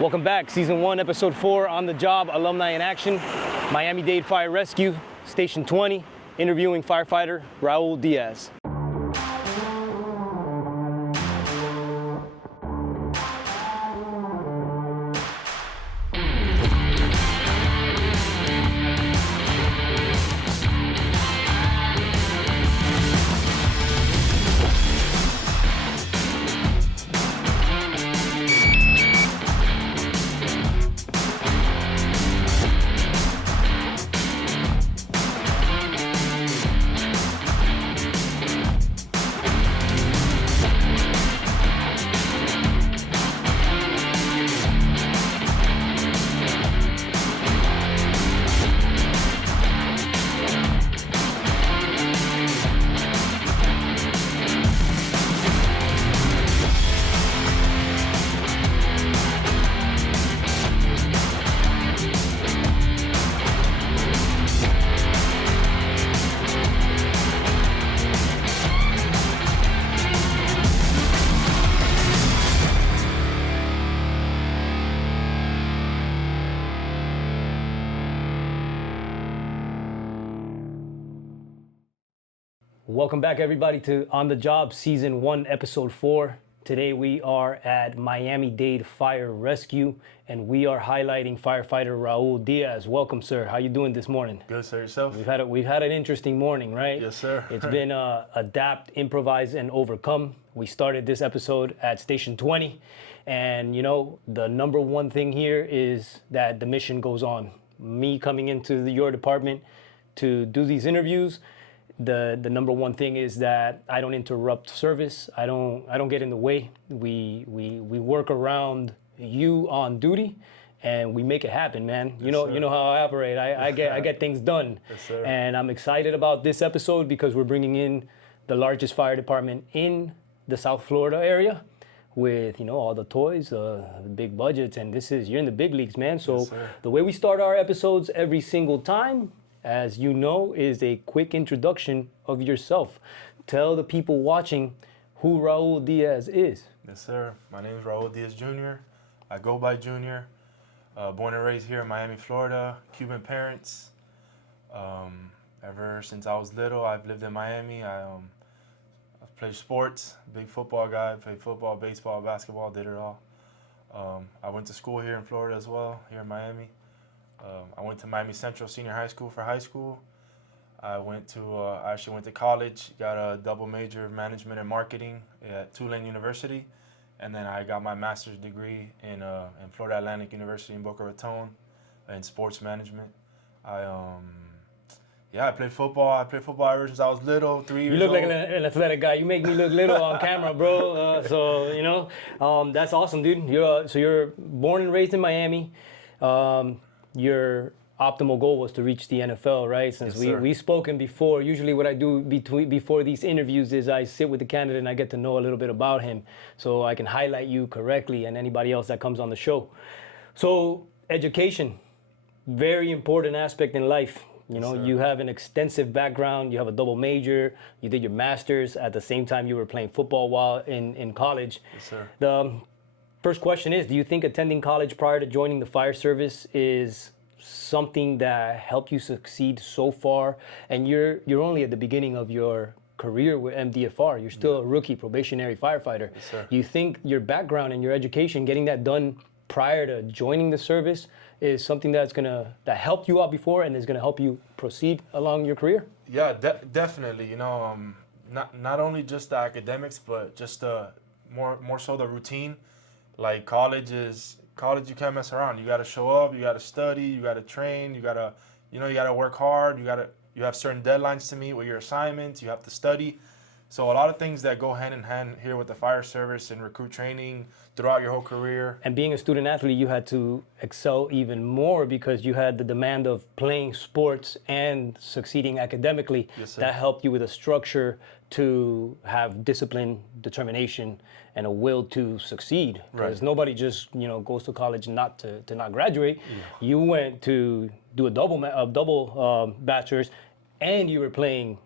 Welcome back, Season 1, Episode 4, On the Job, Alumni in Action, Miami-Dade Fire Rescue, Station 20, interviewing firefighter Raul Diaz. Welcome back, everybody, to On the Job, Season 1, Episode 4. Today we are at Miami-Dade Fire Rescue, and we are highlighting firefighter Raul Diaz. Welcome, sir. How you doing this morning? Good, sir. Yourself? We've had an interesting morning, right? Yes, sir. It's been adapt, improvise, and overcome. We started this episode at Station 20, and you know, the number one thing here is that the mission goes on. Me coming into your department to do these interviews, the number one thing is that I don't interrupt service. I don't get in the way. We work around you on duty, and we make it happen, man. You know how I operate. I get things done. Yes, sir. And I'm excited about this episode because we're bringing in the largest fire department in the South Florida area, with all the toys, the big budgets, and you're in the big leagues, man. So Yes, sir. the way we start our episodes every single time, as you know, is a quick introduction of yourself. Tell the people watching who Raul Diaz is. Yes, sir. My name is Raul Diaz Jr. I go by Junior. Born and raised here in Miami, Florida. Cuban parents. Ever since I was little, I've lived in Miami. I've played sports. Big football guy. Played football, baseball, basketball. Did it all. I went to school here in Florida as well, here in Miami. I went to Miami Central Senior High School for high school. I actually went to college, got a double major of management and marketing at Tulane University, and then I got my master's degree in Florida Atlantic University in Boca Raton in sports management. I played football. I played football ever since I was little, 3 years old. You look like an athletic guy. You make me look little on camera, bro. That's awesome, dude. You're born and raised in Miami. Your optimal goal was to reach the NFL, right? Since Yes, we've spoken before, usually what I do before these interviews is I sit with the candidate and I get to know a little bit about him so I can highlight you correctly and anybody else that comes on the show. So education, very important aspect in life. Yes, sir. You have an extensive background, you have a double major, you did your master's, at the same time you were playing football while in college. Yes, sir. The first question is, do you think attending college prior to joining the fire service is something that helped you succeed so far? And you're only at the beginning of your career with MDFR. You're still a rookie probationary firefighter. Yes, sir. You think your background and your education, getting that done prior to joining the service, is something that helped you out before and is gonna help you proceed along your career? Yeah, definitely. Not only just the academics, but just more so the routine. Like college, you can't mess around. You got to show up, you got to study, you got to train, you got to work hard. You have certain deadlines to meet with your assignments. You have to study. So a lot of things that go hand in hand here with the fire service and recruit training throughout your whole career. And being a student athlete, you had to excel even more because you had the demand of playing sports and succeeding academically. Yes, sir. That helped you with a structure to have discipline, determination, and a will to succeed. Because Right. nobody just goes to college not to not graduate. Yeah. You went to do a double bachelor's, and you were playing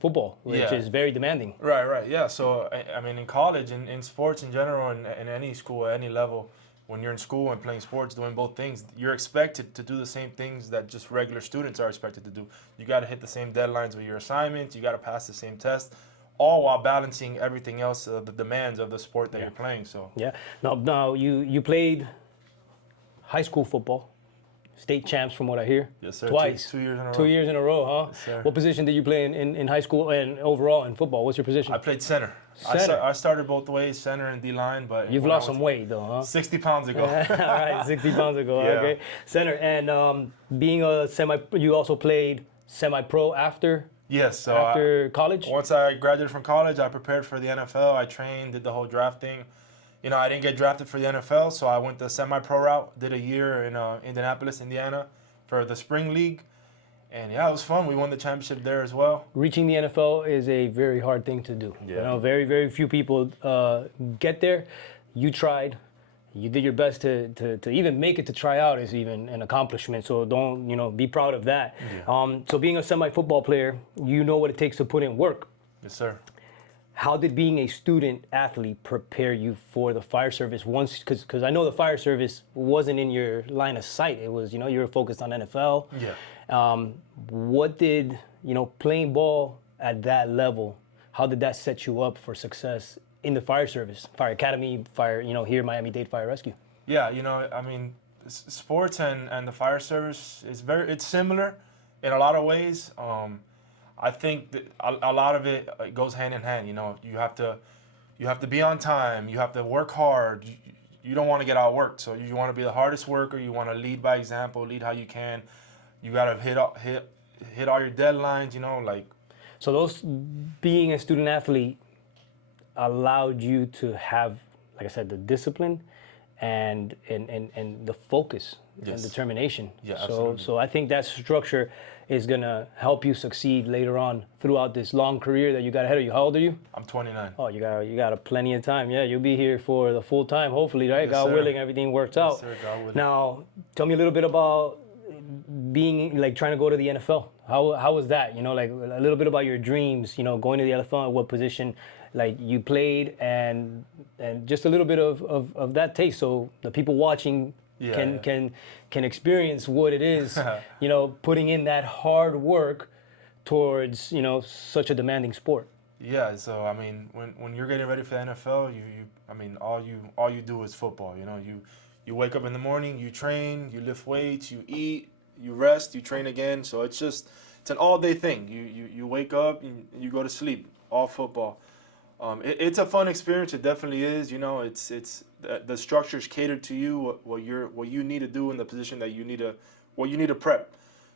football, which Yeah. is very demanding. Right, yeah. So, I mean, in college, in sports in general, in any school, at any level, when you're in school and playing sports, doing both things, you're expected to do the same things that just regular students are expected to do. You got to hit the same deadlines with your assignments. You got to pass the same test, all while balancing everything else, the demands of the sport that you're playing. So yeah. Now you played high school football, state champs from what I hear. Yes, sir. Twice. 2 years in a row. 2 years in a row, huh? Yes, sir. What position did you play in high school and overall in football? What's your position? I played center. Center. I started both ways, center and D-line, but You've lost some weight though, huh? 60 pounds ago. All right, 60 pounds ago. Yeah. Okay, center. And being a you also played semi-pro after Yes. So after college. once I graduated from college, I prepared for the NFL. I trained, did the whole draft thing. You know, I didn't get drafted for the NFL, so I went the semi-pro route. Did a year in Indianapolis, Indiana, for the spring league. And yeah, it was fun. We won the championship there as well. Reaching the NFL is a very hard thing to do. Yeah. You know, very, very few people get there. You tried. You did your best to even make it to try out is even an accomplishment. So don't, be proud of that. Yeah. So being a semi-football player, you know what it takes to put in work. Yes, sir. How did being a student athlete prepare you for the fire service once, because I know the fire service wasn't in your line of sight. It was, you were focused on NFL. Yeah. What did, playing ball at that level, how did that set you up for success in the fire service, fire academy, fire, here Miami-Dade Fire Rescue? Yeah, I mean, sports and the fire service it's similar in a lot of ways. I think that a lot of it goes hand in hand. You have to be on time. You have to work hard. You don't want to get outworked. So you want to be the hardest worker. You want to lead by example, lead how you can. You got to hit all your deadlines. So those being a student athlete allowed you to have, like I said, the discipline and the focus and determination. Yeah, so absolutely. So I think that structure is gonna help you succeed later on throughout this long career that you got ahead of you. How old are you? I'm 29. Oh, you got a plenty of time. Yeah, you'll be here for the full time, hopefully, right? Yes, God sir. willing, everything works out. Yes, sir, God willing. Now, tell me a little bit about being trying to go to the NFL. How was that? Like a little bit about your dreams. Going to the NFL. What position? You played, and just a little bit of that taste, so the people watching can experience what it is, putting in that hard work towards, such a demanding sport. Yeah, so I mean, when you're getting ready for the NFL, all you do is football. You wake up in the morning, you train, you lift weights, you eat, you rest, you train again. So it's an all-day thing. You wake up, you go to sleep, all football. It's a fun experience. It definitely is. It's the structure's catered to you. What you need to do in the position that you need to prep.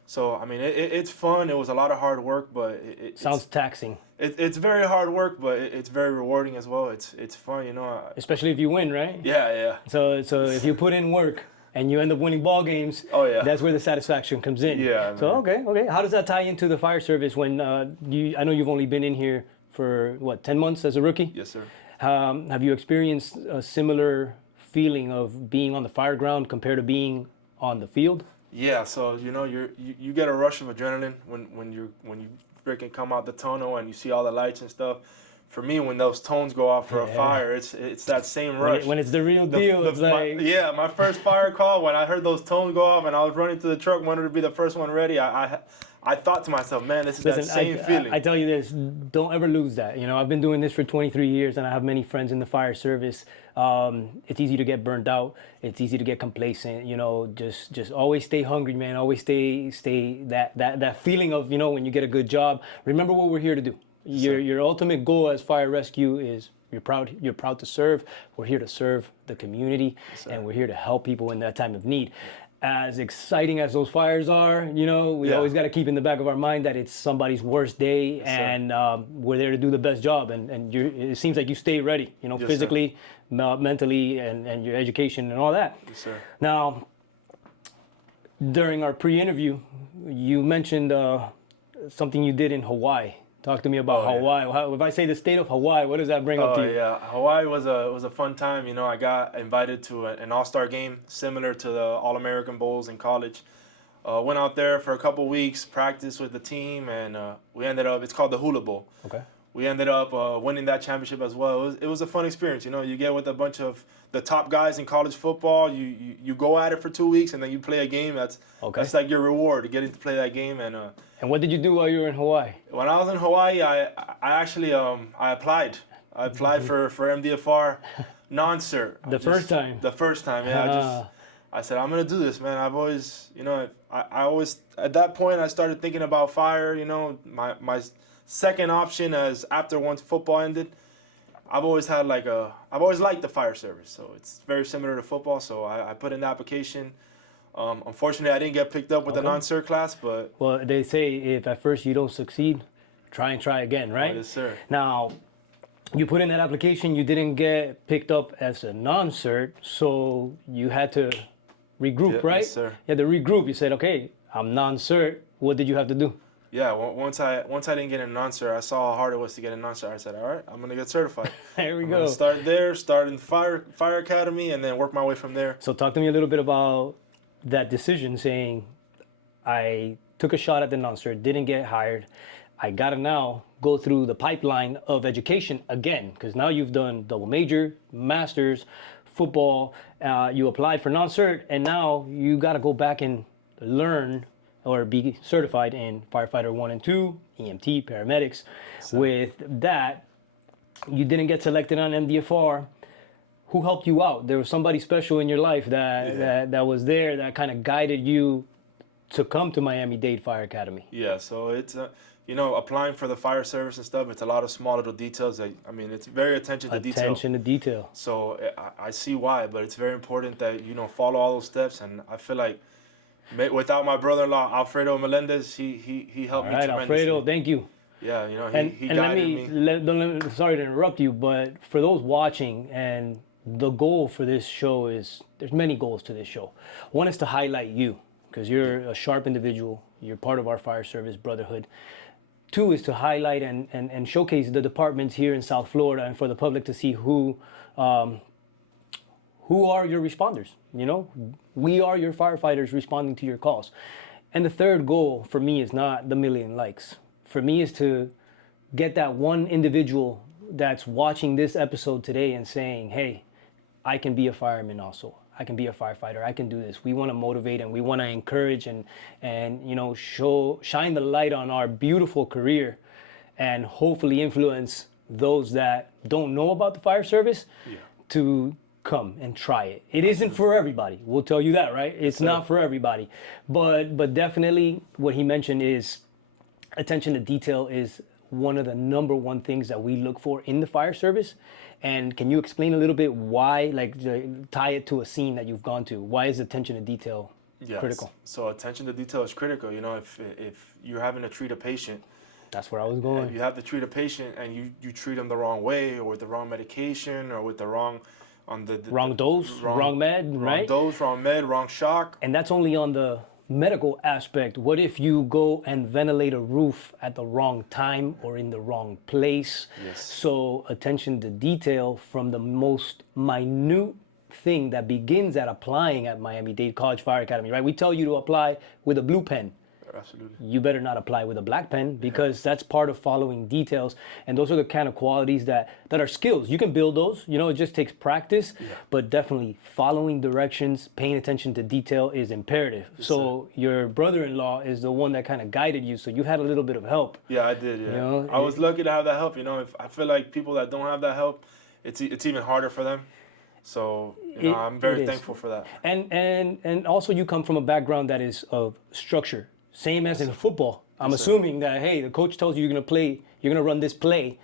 So I mean, it's fun. It was a lot of hard work, but Sounds taxing. It's very hard work, but it's very rewarding as well. It's fun, Especially if you win, right? Yeah. So if you put in work and you end up winning ball games, Oh, yeah. that's where the satisfaction comes in. Yeah, So man. okay. How does that tie into the fire service when I know you've only been in here for 10 months as a rookie? Yes, sir. Have you experienced a similar feeling of being on the fire ground compared to being on the field? Yeah, so you get a rush of adrenaline when you freaking come out the tunnel and you see all the lights and stuff. For me, when those tones go off for a fire, it's that same rush. When it's the real deal, it's like... my first fire call, when I heard those tones go off and I was running to the truck, wanted to be the first one ready, I thought to myself, man, this is that same feeling. I tell you this, don't ever lose that. I've been doing this for 23 years and I have many friends in the fire service. It's easy to get burnt out. It's easy to get complacent. Just always stay hungry, man. Always stay that feeling of, when you get a good job. Remember what we're here to do. Your ultimate goal as fire rescue is you're proud to serve. We're here to serve the community, and we're here to help people in that time of need. As exciting as those fires are, we always got to keep in the back of our mind that it's somebody's worst day, and we're there to do the best job. And it seems like you stay ready, physically, mentally, and your education and all that. Yes, sir. Now, during our pre-interview, you mentioned something you did in Hawaii. Talk to me about Hawaii. If I say the state of Hawaii, what does that bring up to you? Yeah, Hawaii was a fun time. I got invited to an all-star game similar to the All-American Bowls in college. Went out there for a couple weeks, practiced with the team, and we ended up. It's called the Hula Bowl. Okay. we ended up winning that championship as well. It was a fun experience. You know, you get with a bunch of the top guys in college football. You go at it for 2 weeks, and then you play a game. That's like your reward, getting to play that game. And what did you do while you were in Hawaii? When I was in Hawaii, I actually I applied. I applied for MDFR Non-Cert. The first time, yeah. I said, I'm gonna do this, man. I've always, you know, I always, at that point, I started thinking about fire. You know, my second option as after once football ended, I've always liked the fire service. So it's very similar to football. So I put in the application. Unfortunately, I didn't get picked up with the non-cert class, but. Well, they say if at first you don't succeed, try again, right? Oh, yes, sir. Now, you put in that application, you didn't get picked up as a non-cert, so you had to regroup, right? Yes, sir. You had to regroup. You said, okay, I'm non-cert. What did you have to do? Yeah, once I didn't get a non-cert, I saw how hard it was to get a non-cert. I said, all right, I'm gonna get certified. There we I'm go. gonna start in Fire Academy, and then work my way from there. So talk to me a little bit about that decision, saying, I took a shot at the non-cert, didn't get hired. I gotta now go through the pipeline of education again, because now you've done double major, masters, football, you applied for non-cert, and now you gotta go back and learn or be certified in Firefighter 1 and 2, EMT, paramedics. So, with that, you didn't get selected on MDFR. Who helped you out? There was somebody special in your life that was there that kind of guided you to come to Miami-Dade Fire Academy. Yeah, so it's you know, applying for the fire service and stuff, it's a lot of small little details. It's very attention to detail. Attention to detail. So I see why, but it's very important that, you know, follow all those steps. And I feel like without my brother-in-law, Alfredo Melendez, he helped me tremendously. Alfredo, thank you. Yeah, you know, he and guided me. Sorry to interrupt you, but for those watching, and the goal for this show is, there's many goals to this show. One is to highlight you, because you're a sharp individual. You're part of our fire service brotherhood. Two is to highlight and showcase the departments here in South Florida, and for the public to see who are your responders. You know, we are your firefighters responding to your calls. And the third goal for me is not the million likes. For me is to get that one individual that's watching this episode today and saying, hey, I can be a fireman also. I can be a firefighter. I can do this. We want to motivate and we want to encourage and you know, shine the light on our beautiful career, and hopefully influence those that don't know about the fire service to come and try it. It isn't for everybody. We'll tell you that, right? It's not for everybody. But definitely what he mentioned is attention to detail is one of the number one things that we look for in the fire service. And can you explain a little bit why, like tie it to a scene that you've gone to? Why is attention to detail critical? So attention to detail is critical. You know, if you're having to treat a patient, that's where I was going. If you have to treat a patient and you treat them the wrong way, or with the wrong medication, or with the wrong wrong dose, wrong med, right? Wrong dose, wrong med, wrong shock. And that's only on the medical aspect. What if you go and ventilate a roof at the wrong time or in the wrong place? Yes. So attention to detail from the most minute thing that begins at applying at Miami-Dade College Fire Academy, right? We tell you to apply with a blue pen. Absolutely. You better not apply with a black pen, because that's part of following details. And those are the kind of qualities that are skills. You can build those, you know, it just takes practice, but definitely following directions, paying attention to detail is imperative. Yes, so your brother-in-law is the one that kind of guided you. So you had a little bit of help. Yeah, I did. Yeah. You know, I was lucky to have that help. You know, if I feel like people that don't have that help, it's even harder for them. So, you know, I'm very thankful for that. And also you come from a background that is of structure. Same as in football. I'm assuming that, hey, the coach tells you you're going to run this play.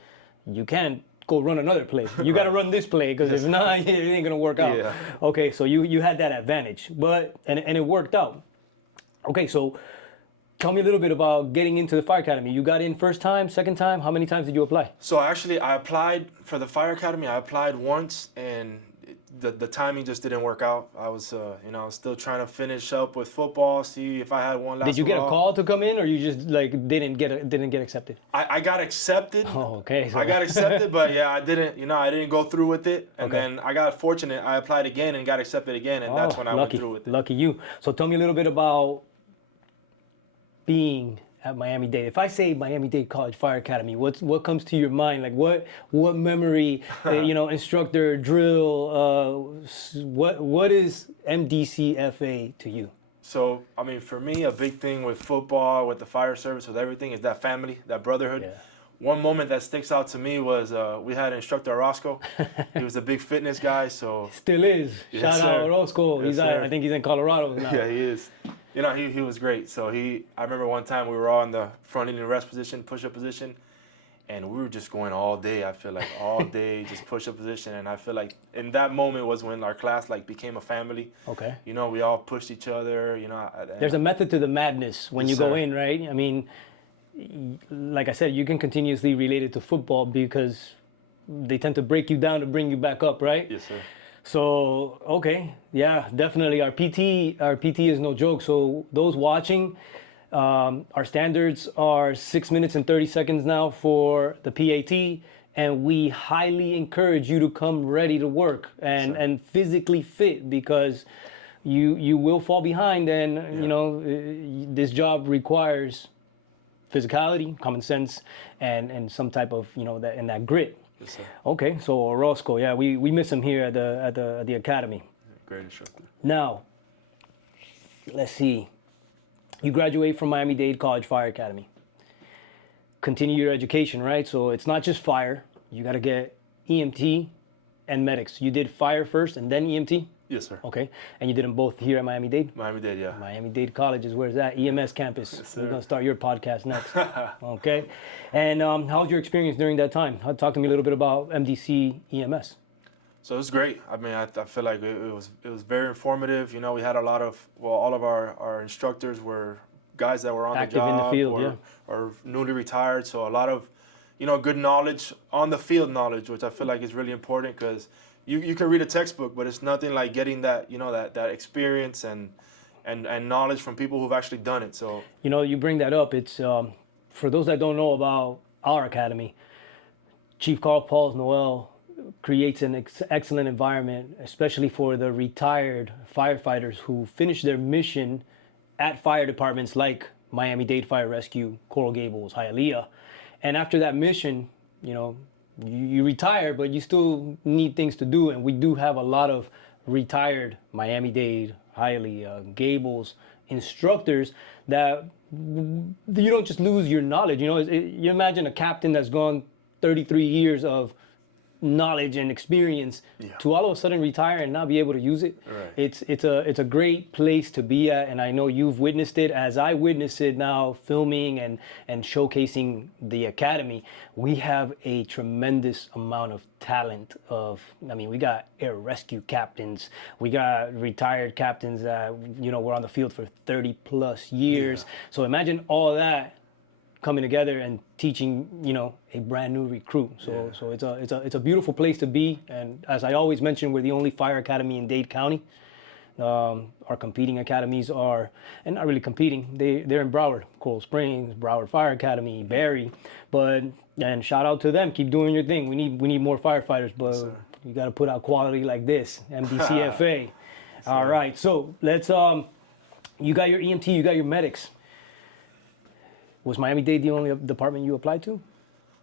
You can't go run another play. You got to run this play, because if not, it ain't going to work out. Yeah. Okay, so you had that advantage, and it worked out. Okay, so tell me a little bit about getting into the Fire Academy. You got in first time, second time? How many times did you apply? So actually, I applied for the Fire Academy. I applied once, and the timing just didn't work out. I was, you know, still trying to finish up with football, see if I had one last. Did you get a call to come in, or you just like didn't get accepted? I got accepted. Oh, okay. So. I got accepted, but yeah, I didn't go through with it. And then I got fortunate. I applied again and got accepted again, and that's when I went through with it. Lucky you. So tell me a little bit about being at Miami-Dade? If I say Miami-Dade College Fire Academy, what comes to your mind? Like what memory, instructor, drill, what is MDCFA to you? So, I mean, for me, a big thing with football, with the fire service, with everything, is that family, that brotherhood. Yeah. One moment that sticks out to me was we had Instructor Orosco. He was a big fitness guy, so. Still is. Yes, Shout out sir. Orosco. Yes, sir. I think he's in Colorado now. Yeah, he is. He was great. So I remember one time we were all in the front Indian rest position, push-up position, and we were just going all day. I feel like all day, just push-up position. And I feel like in that moment was when our class became a family. Okay. We all pushed each other. There's a method to the madness when Yes, you go sir. in, right? I mean, like I said, you can continuously relate it to football because they tend to break you down to bring you back up, right? Yes, sir. So, okay, yeah, definitely. Our PT is no joke. So those watching, our standards are 6 minutes and 30 seconds now for the PAT, and we highly encourage you to come ready to work and physically fit because you will fall behind, and this job requires physicality, common sense, and some type of that grit. Yes, sir. Okay, so Orosco, yeah, we miss him here at the academy. Great instructor. Now, let's see. You graduate from Miami-Dade College Fire Academy. Continue your education, right? So it's not just fire. You got to get EMT and medics. You did fire first and then EMT? Yes, sir. Okay, and you did them both here at Miami-Dade? Miami-Dade, yeah. Miami-Dade College is where's that? EMS campus. Yes, sir. We're going to start your podcast next. Okay, and how was your experience during that time? Talk to me a little bit about MDC EMS. So it was great. I mean, I feel like it was very informative. We had a lot of, all of our instructors were guys that were on Active the job in the field, or newly retired. So a lot of, good knowledge, on the field knowledge, which I feel like is really important because you can read a textbook, but it's nothing like getting that, that experience and knowledge from people who've actually done it. So you bring that up. It's for those that don't know about our academy, Chief Carl Pauls Noel creates an excellent environment, especially for the retired firefighters who finish their mission at fire departments like Miami-Dade Fire Rescue, Coral Gables, Hialeah. And after that mission, you retire, but you still need things to do. And we do have a lot of retired Miami-Dade, Hialeah, Gables instructors that you don't just lose your knowledge. You imagine a captain that's gone 33 years of knowledge and experience to all of a sudden retire and not be able to use it. Right. It's a great place to be at, and I know you've witnessed it as I witness it now, filming and showcasing the academy. We have a tremendous amount of talent we got air rescue captains, we got retired captains that were on the field for 30 plus years. So imagine all that coming together and teaching, a brand new recruit. So it's a beautiful place to be. And as I always mention, we're the only fire academy in Dade County. Our competing academies are, and not really competing, they're in Broward, Coral Springs, Broward Fire Academy, Barry. And shout out to them, keep doing your thing. We need more firefighters, but you got to put out quality like this, MDCFA. All right, so let's, you got your EMT, you got your medics. Was Miami-Dade the only department you applied to?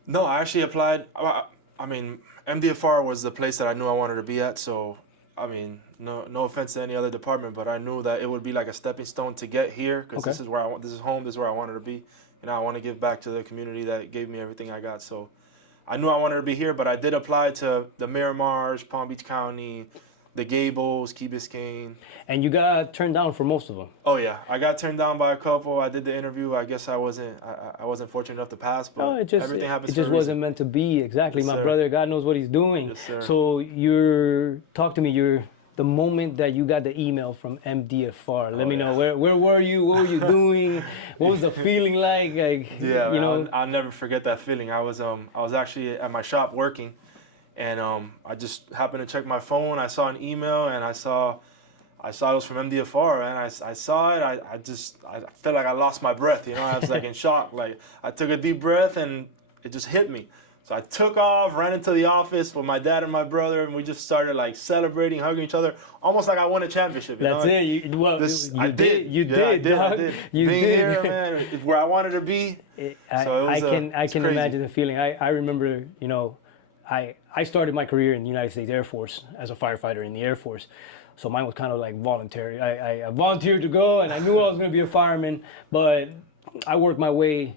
No, I actually applied. I mean, MDFR was the place that I knew I wanted to be at. So, I mean, no offense to any other department, but I knew that it would be like a stepping stone to get here because this is where this is home. This is where I wanted to be. I want to give back to the community that gave me everything I got. So, I knew I wanted to be here, but I did apply to the Miramars, Palm Beach County, the Gables, Key Biscayne. And you got turned down for most of them. Oh yeah, I got turned down by a couple. I did the interview. I guess I wasn't fortunate enough to pass, but everything happens. It just wasn't meant to be. Exactly, Yes, my sir. brother. God knows what he's doing. Yes, sir. So talk to me. The moment that you got the email from MDFR. Let me know where were you? What were you doing? What was the feeling like? I'll never forget that feeling. I was actually at my shop working. And I just happened to check my phone. I saw an email, and I saw it was from MDFR, and I saw it. I felt like I lost my breath. I was like in shock. Like I took a deep breath, and it just hit me. So I took off, ran into the office with my dad and my brother, and we just started like celebrating, hugging each other, almost like I won a championship. You That's know? it. I did. You did, dog. I did. You Being did. here, man, is where I wanted to be. I can crazy. imagine the feeling. I remember, you know, I started my career in the United States Air Force as a firefighter in the Air Force. So mine was kind of like voluntary. I volunteered to go, and I knew I was going to be a fireman, but I worked my way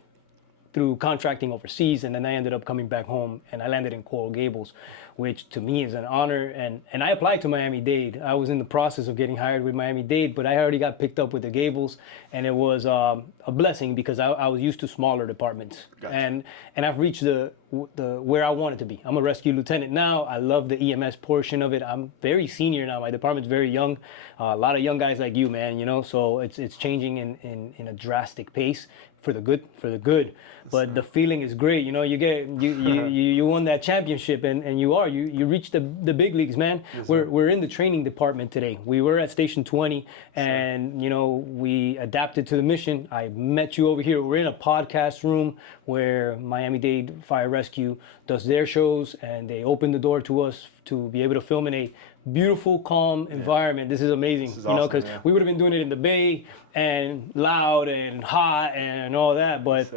through contracting overseas, and then I ended up coming back home, and I landed in Coral Gables, which to me is an honor. And I applied to Miami-Dade. I was in the process of getting hired with Miami-Dade, but I already got picked up with the Gables, and it was a blessing because I was used to smaller departments. Gotcha. And I've reached the where I wanted to be. I'm a rescue lieutenant now. I love the EMS portion of it. I'm very senior now. My department's very young. A lot of young guys like you, man. You know, so it's changing in a drastic pace for the good. But the feeling is great. You know, you won that championship, and you reached the big leagues, man. Yes, we're in the training department today. We were at Station 20, and you know, we adapted to the mission. I met you over here. We're in a podcast room where Miami-Dade Fire Rescue does their shows, and they opened the door to us to be able to film in a beautiful, calm environment. This is amazing, This is you know, awesome, because we would have been doing it in the Bay and loud and hot and all that, but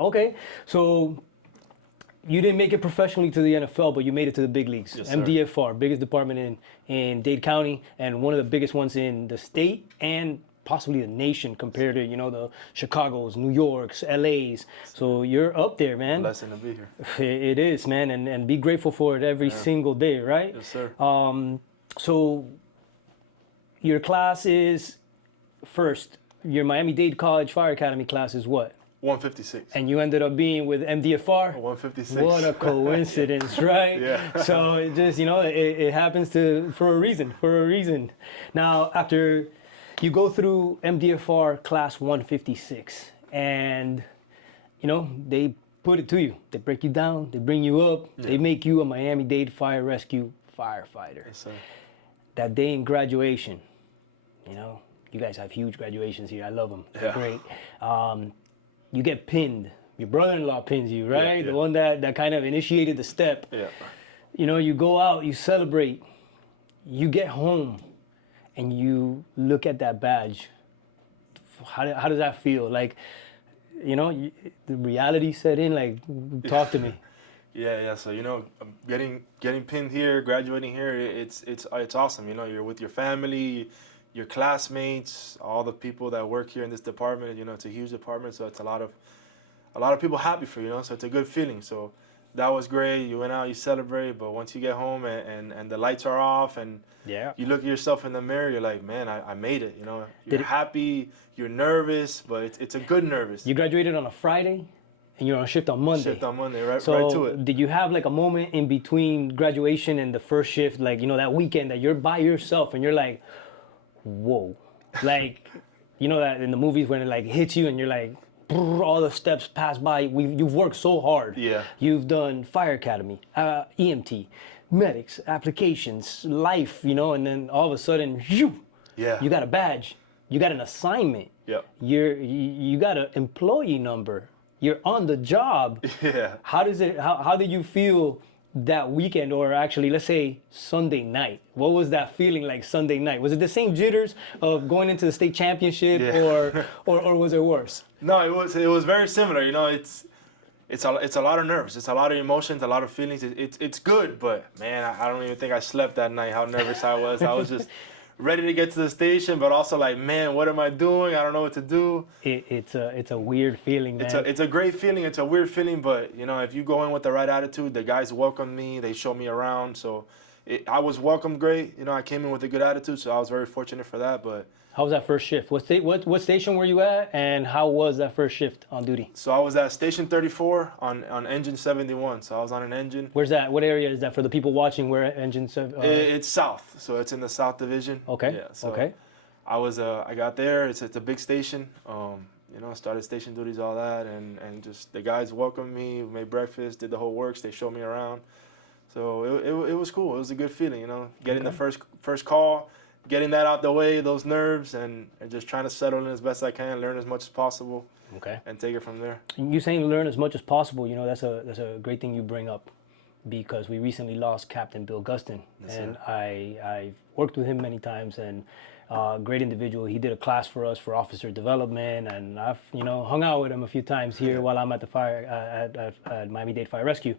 okay. So you didn't make it professionally to the NFL, but you made it to the big leagues. Yes, sir. MDFR, biggest department in Dade County, and one of the biggest ones in the state and possibly the nation compared to, you know, the Chicago's, New York's, LA's. So you're up there, man. Blessing to be here. It is, man, and be grateful for it every single day, right? Yes, sir. So your class is first, your Miami-Dade College Fire Academy class is what? 156. And you ended up being with MDFR? 156. What a coincidence, right? Yeah. So it just, you know, it happens for a reason. Now, after you go through MDFR class 156, and, you know, they put it to you. They break you down, they bring you up, they make you a Miami-Dade Fire Rescue firefighter. Yes, sir. That day in graduation, you know, you guys have huge graduations here. I love them. They're Yeah. great. You get pinned. Your brother-in-law pins you, right? Yeah. The one that kind of initiated the step. Yeah. You know, you go out, you celebrate, you get home, and you look at that badge. How does that feel? Like, you know, the reality set in. Like, talk to me. Yeah. So, you know, getting pinned here, graduating here, it's awesome. You know, you're with your family, your classmates, all the people that work here in this department. You know, it's a huge department, so it's a lot of people happy for you. You know, so it's a good feeling. So that was great. You went out, you celebrate, but once you get home and the lights are off and you look at yourself in the mirror, you're like, man, I made it. You know, you're happy, you're nervous, but it's a good nervous. You graduated on a Friday, and you're on shift on Monday. Shift on Monday, right to it. Did you have like a moment in between graduation and the first shift, like, you know, that weekend that you're by yourself and you're like, whoa, like, you know, that in the movies when it like hits you and you're like, all the steps pass by. You've worked so hard. Yeah. You've done fire academy, EMT, medics, applications, life, you know, and then all of a sudden, you got a badge, you got an assignment. Yeah. You got an employee number. You're on the job. Yeah. How did you feel that weekend, or actually, let's say Sunday night? What was that feeling like Sunday night? Was it the same jitters of going into the state championship, or was it worse? No, it was very similar. You know, it's a lot of nerves. It's a lot of emotions, a lot of feelings. It's good, but man, I don't even think I slept that night. How nervous I was. I was just ready to get to the station, but also like, man, what am I doing? I don't know what to do. It's a weird feeling, man. It's a great feeling. It's a weird feeling, but you know, if you go in with the right attitude, the guys welcome me. They show me around, so I was welcomed great. You know, I came in with a good attitude, so I was very fortunate for that. But how was that first shift? What station were you at, and how was that first shift on duty? So I was at Station 34 on Engine 71. So I was on an engine. Where's that? What area is that for the people watching? Where engine? It's south, so it's in the South Division. Okay. Yeah. So okay. I got there. It's a big station. You know, started station duties, all that, and just the guys welcomed me, made breakfast, did the whole works. They showed me around. So it was cool. It was a good feeling, you know, getting the first call, getting that out the way, those nerves, and just trying to settle in as best I can, learn as much as possible. Okay. and take it from there. You saying learn as much as possible. You know, that's a great thing you bring up, because we recently lost Captain Bill Gustin, and I worked with him many times, and great individual. He did a class for us for officer development, and I've hung out with him a few times here while I'm at the fire at Miami-Dade Fire Rescue.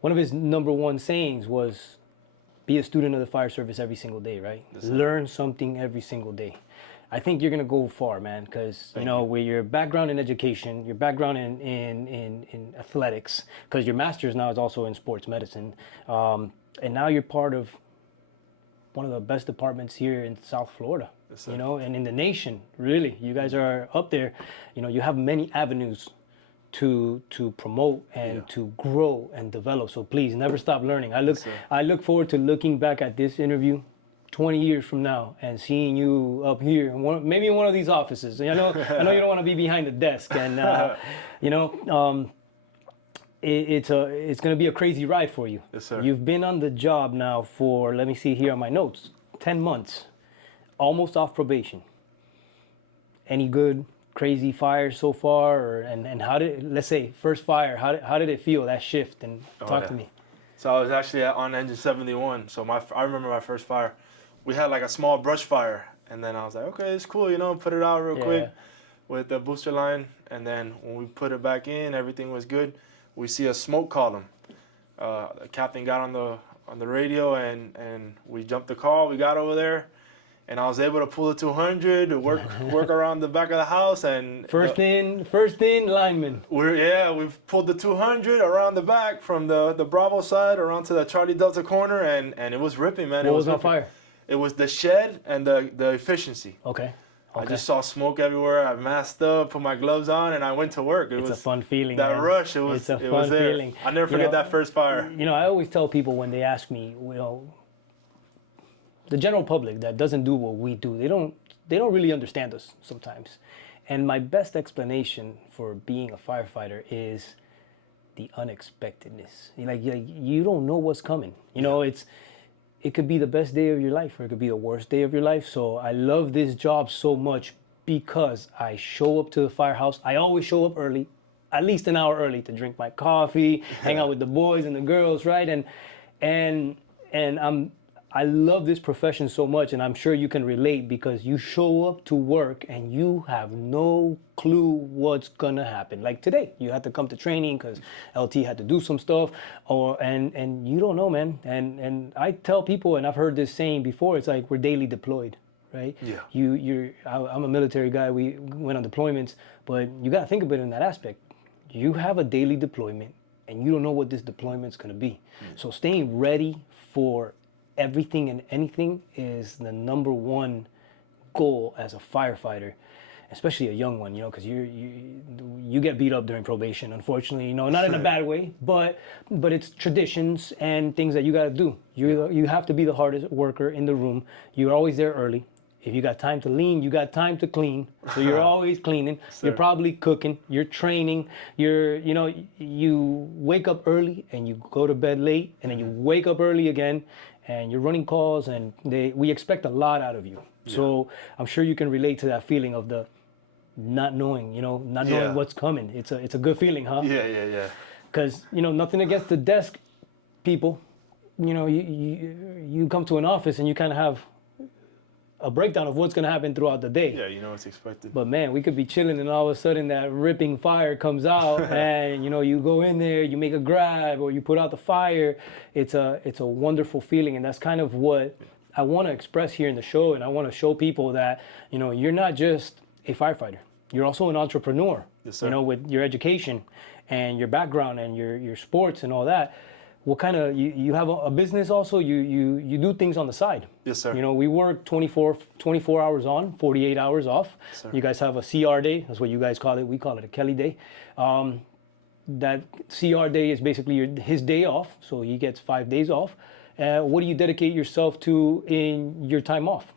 One of his number one sayings was, be a student of the fire service every single day, right? Learn something every single day. I think you're gonna go far, man, because with your background in education, your background in athletics, because your master's now is also in sports medicine, and now you're part of one of the best departments here in South Florida, and in the nation, really. You guys are up there. You have many avenues to promote and to grow and develop. So please never stop learning. I look forward to looking back at this interview 20 years from now and seeing you up here, maybe in one of these offices. I know you don't want to be behind the desk, and it's going to be a crazy ride for you. Yes, sir. You've been on the job now for, let me see here on my notes, 10 months, almost off probation. Any good crazy fires so far, and how did, let's say, first fire, how did it feel, that shift? And talk to me. So I was actually on engine 71. So I remember my first fire. We had like a small brush fire, and then I was like, okay, it's cool, put it out real quick with the booster line, and then when we put it back in, everything was good. We see a smoke column. The captain got on the radio, and we jumped the call. We got over there, and I was able to pull the 200 to work around the back of the house, and first in lineman. We've pulled the 200 around the back from the Bravo side around to the Charlie Delta corner, and it was ripping, man. What was on fire? It was the shed and the efficiency. Okay. I just saw smoke everywhere. I masked up, put my gloves on, and I went to work. It was a fun feeling. That man. rush, It's a fun feeling. I'll never forget that first fire. I always tell people when they ask me, the general public that doesn't do what we do, they don't really understand us sometimes. And my best explanation for being a firefighter is the unexpectedness. Like you don't know what's coming. It could be the best day of your life, or it could be the worst day of your life. So I love this job so much because I show up to the firehouse. I always show up early, at least an hour early, to drink my coffee, hang out with the boys and the girls, right? And I love this profession so much, and I'm sure you can relate, because you show up to work and you have no clue what's gonna happen. Like today, you had to come to training because LT had to do some stuff, and you don't know, man. And I tell people, and I've heard this saying before, it's like we're daily deployed, right? Yeah. I'm a military guy. We went on deployments, but you got to think of it in that aspect. You have a daily deployment, and you don't know what this deployment's gonna be. So staying ready for everything and anything is the number one goal as a firefighter, especially a young one, because you get beat up during probation, unfortunately, not in a bad way, but it's traditions and things that you got to do. You have to be the hardest worker in the room. You're always there early. If you got time to lean, you got time to clean. So you're always cleaning. You're probably cooking. You're training. You wake up early and you go to bed late, and then you wake up early again, and you're running calls, and we expect a lot out of you. Yeah. So I'm sure you can relate to that feeling of the not knowing, knowing what's coming. It's a good feeling, huh? Yeah. Because, nothing against the desk people. You come to an office and you kind of have a breakdown of what's going to happen throughout the day. Yeah, it's expected. But man, we could be chilling, and all of a sudden that ripping fire comes out, and you go in there, you make a grab, or you put out the fire. It's a wonderful feeling, and that's kind of what I want to express here in the show. And I want to show people that you're not just a firefighter, you're also an entrepreneur. Yes, sir. With your education and your background and your sports and all that. What kind of, you have a business also? You do things on the side. Yes, sir. We work 24 hours on, 48 hours off. Yes, you guys have a CR day. That's what you guys call it. We call it a Kelly day. That CR day is basically his day off, so he gets 5 days off. What do you dedicate yourself to in your time off?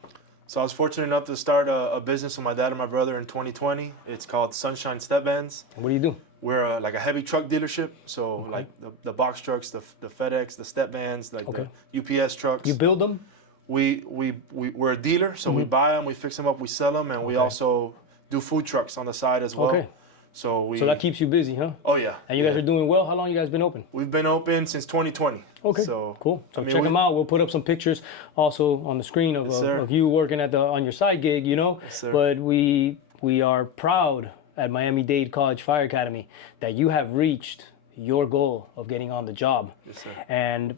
So I was fortunate enough to start a business with my dad and my brother in 2020. It's called Sunshine Step Bands. What do you do? We're like a heavy truck dealership, so like the box trucks, the FedEx, the step vans, like the UPS trucks. You build them? We're a dealer, so we buy them, we fix them up, we sell them, and we also do food trucks on the side as well. So that keeps you busy, huh? Oh yeah. And you guys are doing well. How long you guys been open? We've been open since 2020. Okay. So cool. So check them out. We'll put up some pictures also on the screen of you working on your side gig. Yes, sir. But we are proud at Miami-Dade College Fire Academy that you have reached your goal of getting on the job. Yes, sir. And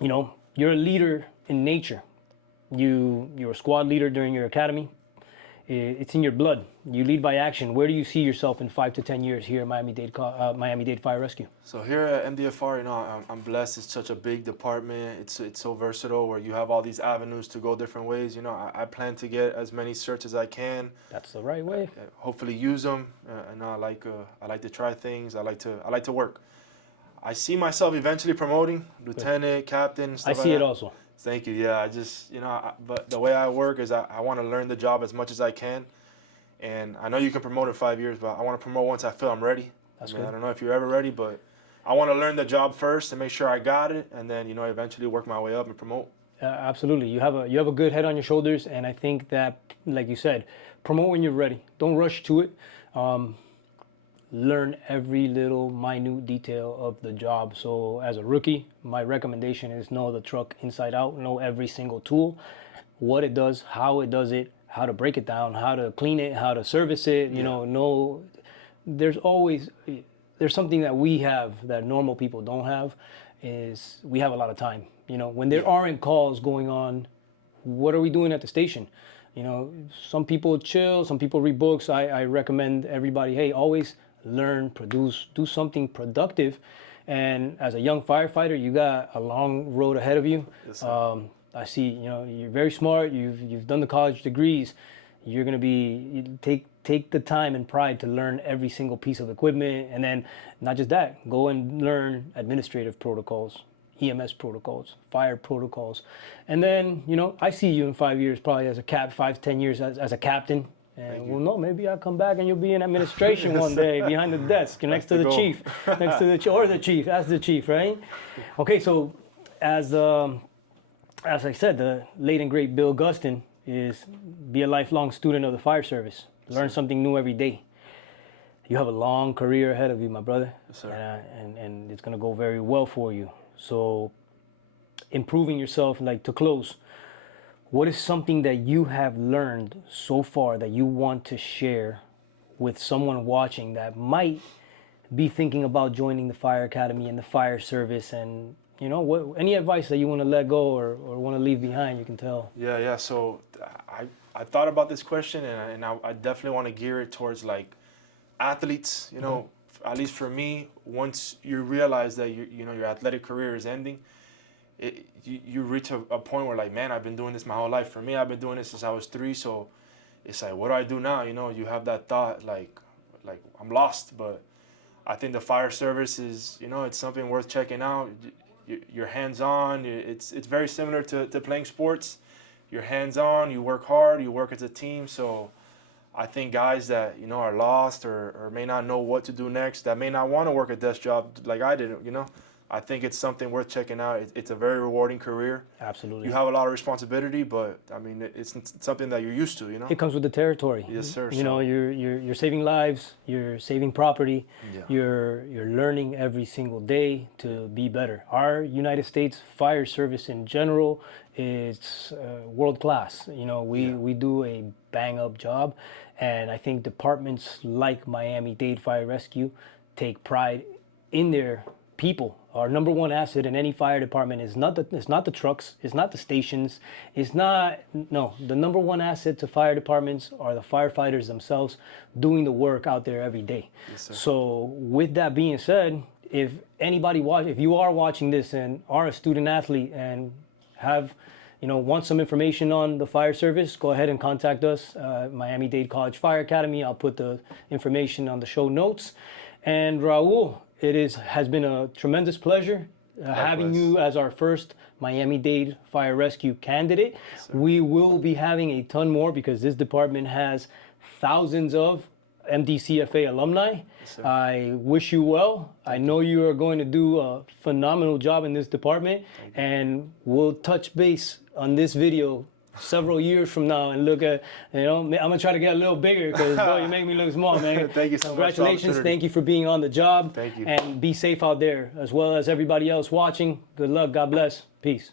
you're a leader in nature. You're a squad leader during your academy. It's in your blood. You lead by action. Where do you see yourself in 5 to 10 years here at Miami-Dade Fire Rescue? So here at MDFR, I'm blessed. It's such a big department. It's so versatile where you have all these avenues to go different ways. I plan to get as many certs as I can. That's the right way. Hopefully use them. And I like to try things. I like to work. I see myself eventually promoting lieutenant, captain, stuff I like see that. it also. Thank you. Yeah, I just, but the way I work is I want to learn the job as much as I can. And I know you can promote in 5 years, but I want to promote once I feel I'm ready. That's good. I don't know if you're ever ready, but I want to learn the job first and make sure I got it, and then, eventually work my way up and promote. Absolutely. You have a good head on your shoulders, and I think that, like you said, promote when you're ready. Don't rush to it. Learn every little minute detail of the job. So as a rookie, my recommendation is know the truck inside out, know every single tool, what it does, how it does it, how to break it down, how to clean it, how to service it. Know there's something that we have that normal people don't have, is we have a lot of time. When there aren't calls going on, what are we doing at the station? Some people chill, some people read books. I recommend everybody, hey, always learn, produce, do something productive. And as a young firefighter, you got a long road ahead of you. Yes, sir. I see, you're very smart. You've done the college degrees. You're going to take the time and pride to learn every single piece of equipment. And then not just that, go and learn administrative protocols, EMS protocols, fire protocols. And then, I see you in 5 years, probably as a cap, 5, 10 years as a captain. And well, no, maybe I'll come back and you'll be in administration one day behind the desk next to the chief, or the chief, ask the chief, right? Okay, so as I said, the late and great Bill Gustin is be a lifelong student of the fire service. Learn something new every day. You have a long career ahead of you, my brother. Yes, sir. And it's gonna go very well for you. So improving yourself, like to close, what is something that you have learned so far that you want to share with someone watching that might be thinking about joining the fire academy and the fire service? And any advice that you want to let go or want to leave behind, you can tell. Yeah. So I thought about this question, and I definitely want to gear it towards like athletes. At least for me, once you realize that your athletic career is ending, you reach a point where like, man, I've been doing this my whole life. For me, I've been doing this since I was 3. So it's like, what do I do now? You have that thought like I'm lost. But I think the fire service is, it's something worth checking out. You're hands-on. It's very similar to playing sports. You're hands-on. You work hard. You work as a team. So I think guys that are lost or may not know what to do next, that may not want to work a desk job like I did, I think it's something worth checking out. It's a very rewarding career. Absolutely. You have a lot of responsibility, but I mean, it's something that you're used to, It comes with the territory. Yes, sir. You're saving lives, you're saving property, Yeah. you're learning every single day to be better. Our United States Fire Service in general is world class. We do a bang up job, and I think departments like Miami-Dade Fire Rescue take pride in their people. Our number one asset in any fire department is not the trucks, it's not the stations, the number one asset to fire departments are the firefighters themselves doing the work out there every day. Yes, sir. So with that being said, if you are watching this and are a student athlete and have want some information on the fire service, go ahead and contact us, Miami-Dade College Fire Academy. I'll put the information on the show notes. And Raul, has been a tremendous pleasure having you as our first Miami-Dade Fire Rescue candidate. Yes, we will be having a ton more because this department has thousands of MDCFA alumni. Yes, I wish you well. I know you are going to do a phenomenal job in this department, and we'll touch base on this video several years from now and look at, I'm gonna try to get a little bigger because you make me look small, man. Thank you so much. Congratulations. Thank you for being on the job. Thank you. And be safe out there as well as everybody else watching. Good luck. God bless. Peace.